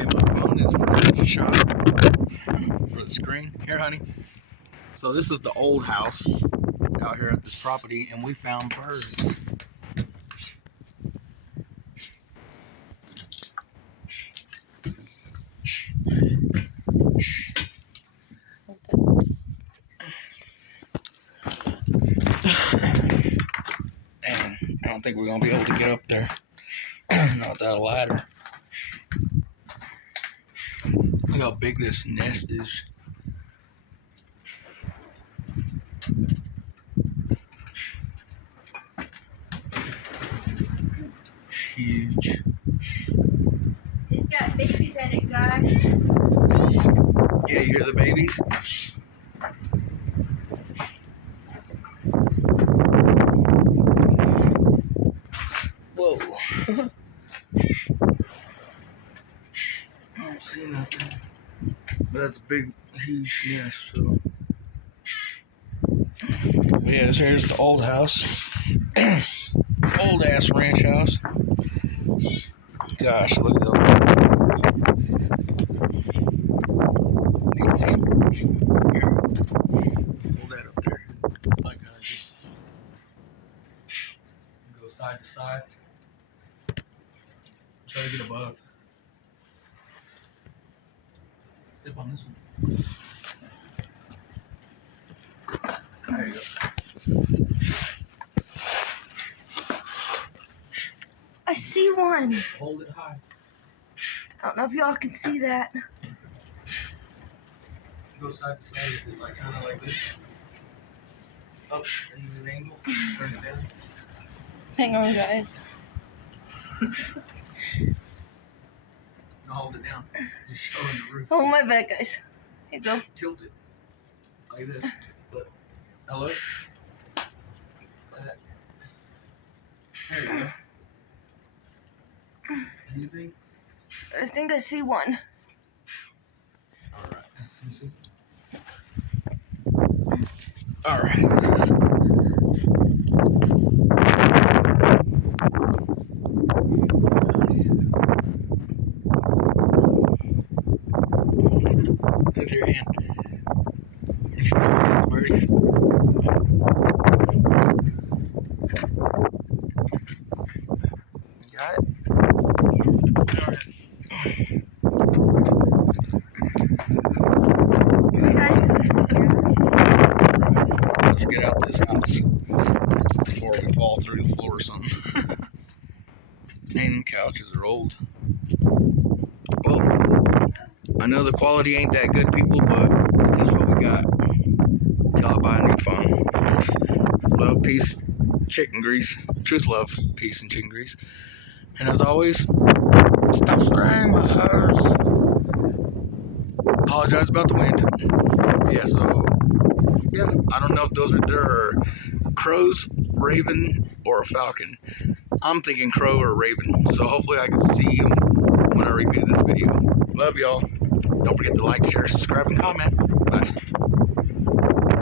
Okay, my phone is for shot for the screen. Here, honey. So this is the old house out here at this property, and we found birds. And I don't think we're gonna be able to get up there. Not without a ladder. Look how big this nest is. It's huge. It's got babies in it, guys. Yeah, you hear the babies? Whoa. I don't see nothing. But that's a big, huge nest, so. But yeah, here's the old house. Old ass ranch house. Gosh, look at that. You can see him? Here. Hold that up there. Like just go side to side. Try to get above. Step on this one. There you go. I see one. Hold it high. I don't know if y'all can see that. Go side to side with it, like kind of like this. Up in an angle. Turn it down. Hang on, guys. Now hold it down. Just showing the roof. Oh, my bad, guys. Here you go. Tilt it like this. But now look. Like that. There you go. Anything? I think I see one. Alright. Let me see. Alright. With your hand. You still got the birdies. Got it? Alright. Let's get out this house before we fall through the floor or something. And couches are old. Well, I know the quality ain't that good, people, but that's what we got. Till I buy a new phone. Love, peace, chicken grease. Truth, love, peace, and chicken grease. And as always, stop spraying my house. Apologize about the wind. Yeah, so, yeah, I don't know if those right there are crows, raven, or a falcon. I'm thinking crow or raven, so hopefully I can see them when I review this video. Love y'all. Don't forget to like, share, subscribe, and comment. Bye.